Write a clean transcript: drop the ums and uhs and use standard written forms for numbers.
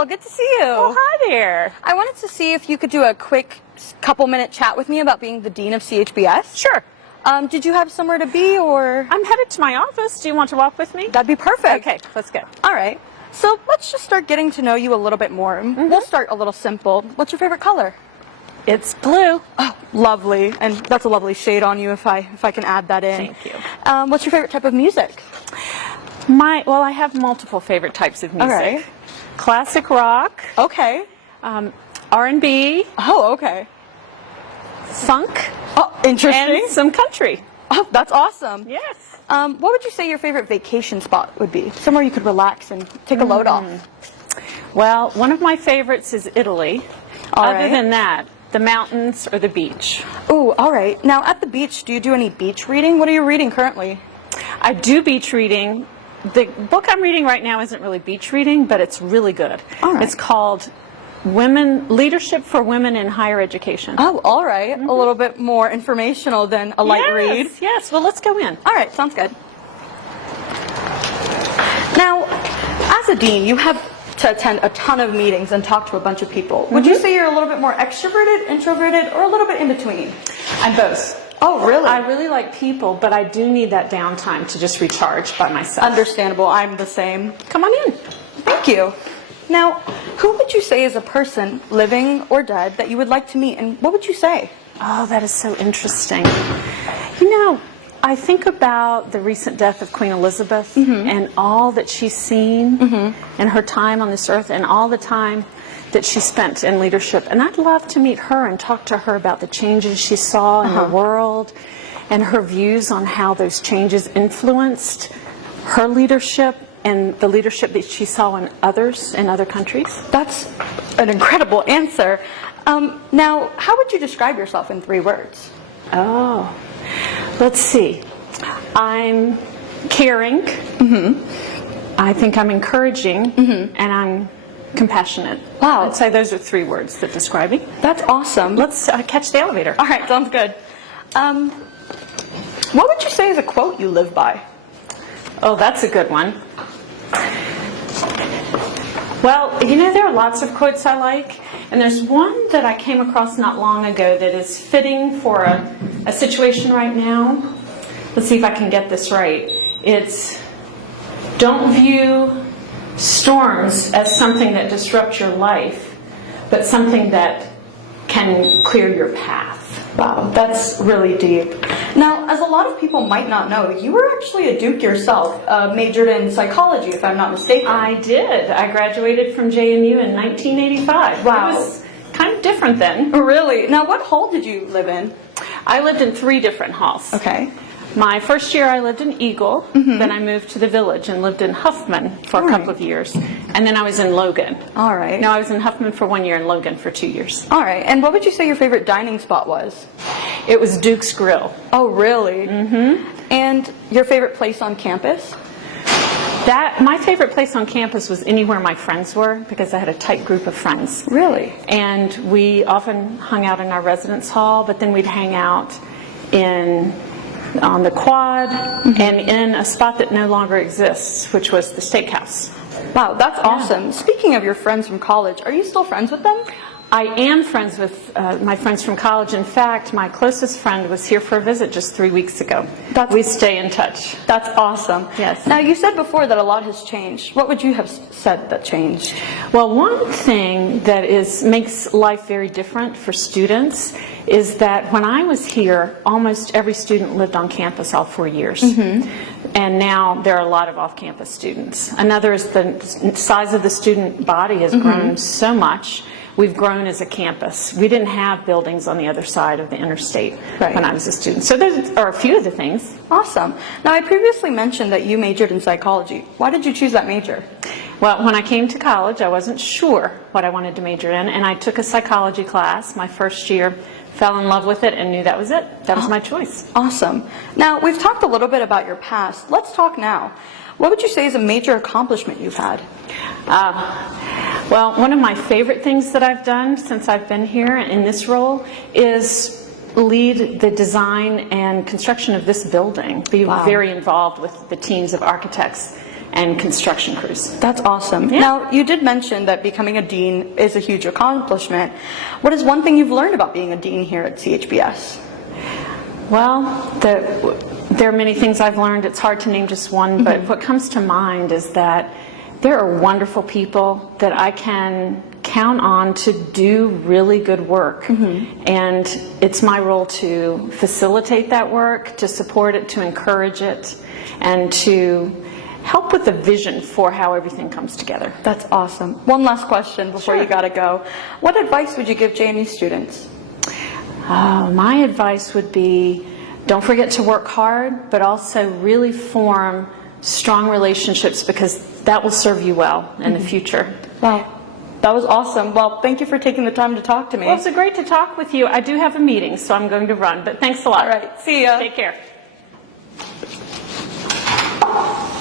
Lovell, good to see you. Oh, hi there. I wanted to see if you could do a quick couple-minute chat with me about being the Dean of CHBS. Sure. Did you have somewhere to be, or? I'm headed to my office. Do you want to walk with me? That'd be perfect. Okay, let's go. All right. So let's just start getting to know you a little bit more. We'll start a little simple. What's your favorite color? It's blue. Oh, lovely. And that's a lovely shade on you if I can add that in. Thank you. What's your favorite type of music? Well, I have multiple favorite types of music. All right. Classic rock. Okay. R&B. Oh, okay. Funk. Oh, interesting. And some country. Oh, that's awesome. Yes. What would you say your favorite vacation spot would be? Somewhere you could relax and take a load off. Well, one of my favorites is Italy. Other than that, the mountains or the beach. Ooh, all right. Now, at the beach, do you do any beach reading? What are you reading currently? I do beach reading. The book I'm reading right now isn't really beach reading, but it's really good. All right. It's called Leadership for Women in Higher Education. Oh, all right. A little bit more informational than a light read. Yes. Well, let's go in. All right. Sounds good. Now, as a dean, you have to attend a ton of meetings and talk to a bunch of people. Would you say you're a little bit more extroverted, introverted, or a little bit in between? I'm both. Oh, really? I really like people, but I do need that downtime to just recharge by myself. Understandable. I'm the same. Come on in. Thank you. Now, who would you say is a person, living or dead, that you would like to meet, and what would you say? Oh, that is so interesting. You know, I think about the recent death of Queen Elizabeth and all that she's seen in her time on this earth and all the time that she spent in leadership. And I'd love to meet her and talk to her about the changes she saw in the world and her views on how those changes influenced her leadership and the leadership that she saw in others in other countries. That's an incredible answer. Now, how would you describe yourself in 3 words? Oh, let's see. I'm caring. I think I'm encouraging, and I'm compassionate. Wow. I'd say those are 3 words that describe me. That's awesome. Let's catch the elevator. All right, sounds good. What would you say is a quote you live by? Oh, that's a good one. Well, you know, there are lots of quotes I like, and there's one that I came across not long ago that is fitting for a situation right now. Let's see if I can get this right. It's, don't view storms as something that disrupts your life, but something that can clear your path. Wow, that's really deep. Now, as a lot of people might not know, you were actually a Duke yourself, majored in psychology, if I'm not mistaken. I did. I graduated from JMU in 1985. Wow. It was kind of different then. Really? Now, what hall did you live in? I lived in 3 different halls. Okay. My first year I lived in Eagle, then I moved to the Village and lived in Huffman for a couple of years, and then I was in Logan. All right. No, I was in Huffman for 1 year and Logan for 2 years. All right. And what would you say your favorite dining spot was? It was Duke's Grill. Oh, really? And your favorite place on campus? My favorite place on campus was anywhere my friends were, because I had a tight group of friends. Really? And we often hung out in our residence hall, but then we'd hang out on the quad and in a spot that no longer exists, which was the steakhouse. Wow, that's awesome. Speaking of your friends from college, are you still friends with them? I am friends with my friends from college. In fact, my closest friend was here for a visit just 3 weeks ago. We stay in touch. That's awesome. Yes. Now, you said before that a lot has changed. What would you have said that changed? Well, one thing that makes life very different for students is that when I was here, almost every student lived on campus all 4 years. And now there are a lot of off-campus students. Another is the size of the student body has grown so much. We've grown as a campus. We didn't have buildings on the other side of the interstate when I was a student. So those are a few of the things. Awesome. Now, I previously mentioned that you majored in psychology. Why did you choose that major? Well, when I came to college, I wasn't sure what I wanted to major in, and I took a psychology class my first year, fell in love with it, and knew that was it. That was my choice. Awesome. Now, we've talked a little bit about your past. Let's talk now. What would you say is a major accomplishment you've had? Well, one of my favorite things that I've done since I've been here in this role is lead the design and construction of this building, be very involved with the teams of architects and construction crews. That's awesome. Yeah. Now, you did mention that becoming a dean is a huge accomplishment. What is one thing you've learned about being a dean here at CHBS? Well, there are many things I've learned. It's hard to name just one, but what comes to mind is that there are wonderful people that I can count on to do really good work. And it's my role to facilitate that work, to support it, to encourage it, and to help with the vision for how everything comes together. That's awesome. One last question before you gotta go. What advice would you give JMU students? My advice would be, don't forget to work hard, but also really form strong relationships, because that will serve you well in the future. Wow. That was awesome. Well, thank you for taking the time to talk to me. Well, it's great to talk with you. I do have a meeting, so I'm going to run, but thanks a lot. All right. See ya. Take care.